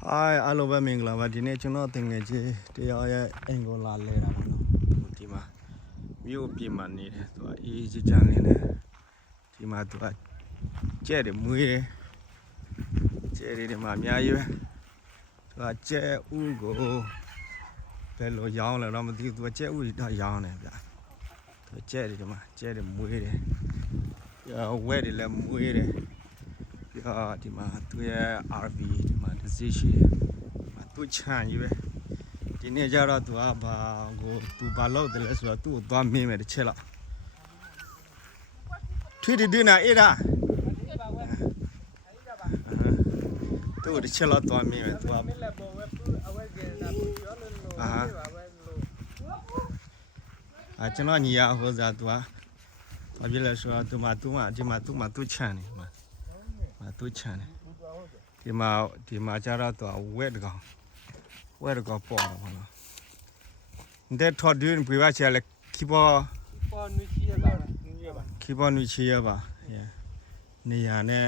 Hi, alo ba mingla ba di ne chuno tinge ji tya ya Angola le ra ma no di ma myo pi ma ni de tu a e ji chan le ne di ma tu a che de mui de che de ma mya yu tu a che u go be lo yaung le no ma ti tu a che u da yaung ne bya tu che de ma che de mui de ya we de le mui deဒီမှာသူရဲ့ RV ဒီမှာတစ်စီးရှိတယ်သူချန်ကြီးပဲဒီနေ့ကျတော့သူကဘာကိုသူဘာလုပ်တယ်လဲဆိုတော့သူ့ကိုသွားမင်းမယ်တစ်ချက်လောက်ထွေးတည်နေအဲ့ဒါသူ့ကိုတစ်ချက်လောက်သွားမင်းမယ်သူကကျွန်တော်ညီရဟိုစားသူကဘာဖြစ်လဲဆိုတော့သူမှသူချန်နေမှာသူချန်နေဒီမှာကျတော့သူဝက်တကောင်ပေါ်တော့ဘောနော်တဲ့ထော်ဒင်းပြပါချဲလေခီပေါ်နွေချီရပါနေရနဲ့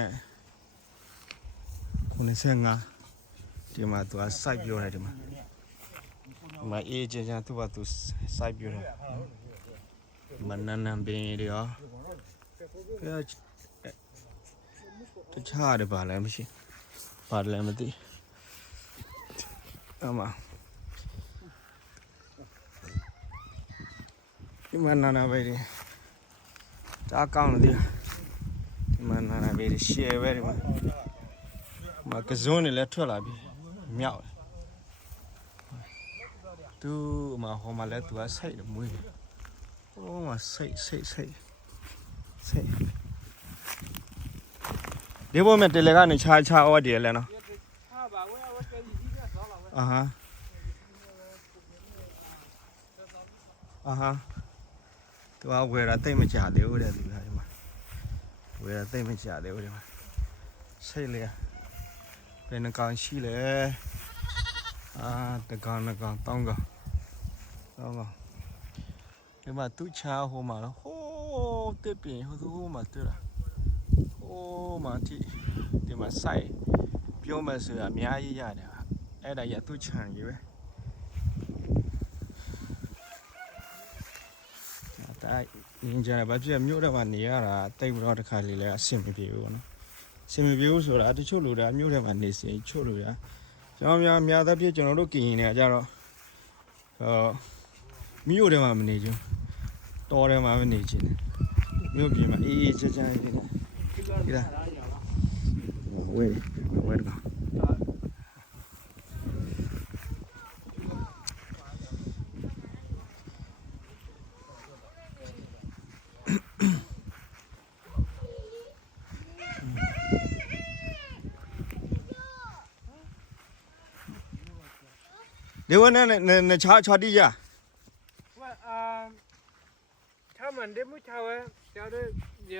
95ဒီမှာသူစိုက်ပြောတယ်ဒီမှာအေးချမ်းသူကသူစိုက်ပြောတယ်မနန်းပင်တွေရောတခြားတယ်ပါလည်းမရှိပါလည်းမသိအမဒီမနာပဲဒီတားကောင်းတယ်ဒီမနာပဲဒီရှယ်ပဲဒီမှာကစုံးနေလဲထွက်လာပြီမြောက်သူဟိုမှာလဲသူကစိတ်မွေးဟိုမှာစိတ်ဒီဘုံမဲ့တယ်လေကနေခြားအော်တယ်လဲနော်သူဝယ်ရတိတ်မကြသေးဘူးတဲ့ဒီမှာဝယ်ရတိတ်မကြသေးဘူးဒီမှာစိတ်လေဘယ်နှကောင်ရှိလဲတကောင်တောင်းကောင်ဒီမှာသူ့ချာဟိုမှာဟိုးတစ်ပင်ဟိုမှာတွေ့လားဟိုးမှာဒီမှာစိုက်ပြောမယ်ဆိုရအများကြီးရတယ်အဲ့ဒါရသူ့ချန်ကြီးပဲဒါနင်းကြတယ်ဘာဖြစ်မြို့ထဲမှာနေရတာတိတ်တော့တစ်ခါလေလဲအဆင်မပြေဘူးနော်အဆင်မပြေဘူးဆိုတာတချို့လူတွေကမြို့ထဲမှာနေစီချို့လူတွေကကျွန်တော်များသဖြင့်ကျွန်တော်တို့ကရင်နေကြတော့မြို့ထဲမှာမနေချင်တောထဲမှာမနေချင်မြို့ပြင်မှာအေးချမ်းနေတယ်ဒီလားဝဲတော့ဒီဝနဲ့ချာတီရ他们的木头叫的也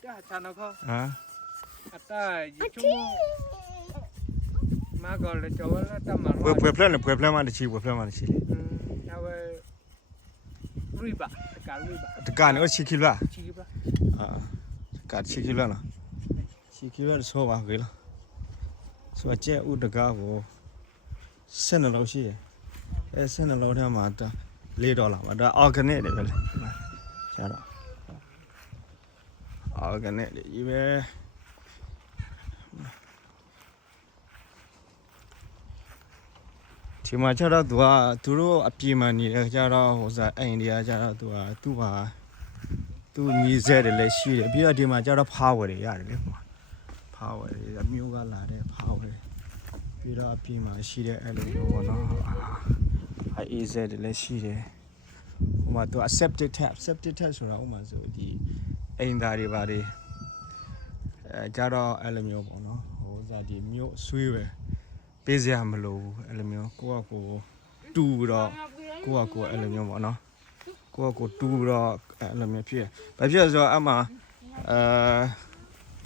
这还长了可แต่ชั่วโมงมาก่อนเลยจบแล้วตั้งมาเพื่อนมาดิชีเอาไว้ลุยบะการลุยบะตะการก็ชิคิล่ะการชิคิล่ะนะชิคิล่ะโซ่มาเกล้าโซ่เจ้าอุดกาโบเส้นเราชีเส้นเราเนี่ยมาตัว$4มาตัวออร์แกนิกเลยไปเลยใช่หรอออร์แกนิกเลยยี่เบ้ဒီမှာကျတော့သူတို့အပြေမှနေတယ်ကျတော့ဟိုစားအိန္ဒိယကျတော့သူညီစဲတယ်လည်းရှိတယ်ပြီးတော့ဒီမှာကျတော့ဖားဝယ်ရတယ်လေဖားဝယ်အမျိုးကလာတယ်ဖားဝယ်ပြီးတော့အပြေမှရှိတဲ့အဲ့လိုမျိုးပေါ့နော်အေးစဲတယ်လည်းရှိတယ်ဟိုမှာသူ accepted tab ဆိုတာဥမာဆိုဒီအိမ်သားတွေပါတယ်ကျတော့အဲ့လိုမျိုးပေါ့နော်ဟိုစားဒီမျိုးဆွေးပဲပေးစရာမလိုဘူးအဲ့လိုမျိုးကိုတူတော့ကိုအဲ့လိုမျိုးပေါ့နော်ကိုတူတော့အဲ့လိုမျိုးဖြစ်ဘာဖြစ်ဆိုတော့အမှ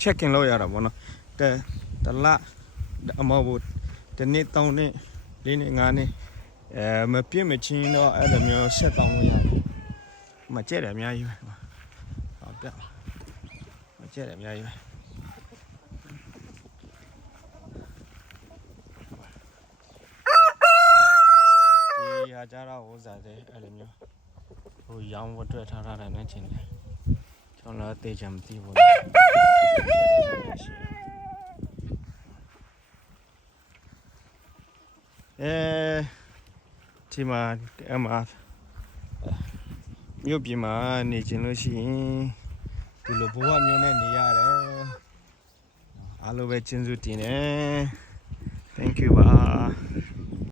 check in လုပ်ရတာပေါ့နော်တလအမဟုတ်တနေ့3နေ့4နေ့5နေ့မပြည့်မချင်းတော့အဲ့လိုမျိုးဆက်တောင်းလို့ရတယ်မကျက်တယ်အများကြီးပဲဟုတ်ပြမကျက်တယ်အများကြီးပဲ တယ်အဲ့လိုမျိုးဟိုရောင်းဝတ်တွက်ထားတာနဲ့ချင်းတယ်ကျွန်တော်တေးချင်မသိဘူးဒီမှာအမမြို့ပြည်မှာနေချင်လို့ရှိရင်ဒီလိုဘဝမျိုးနဲ့နေရတယ်အားလုံးပဲကျေးဇူးတင်တယ် thank you ပါ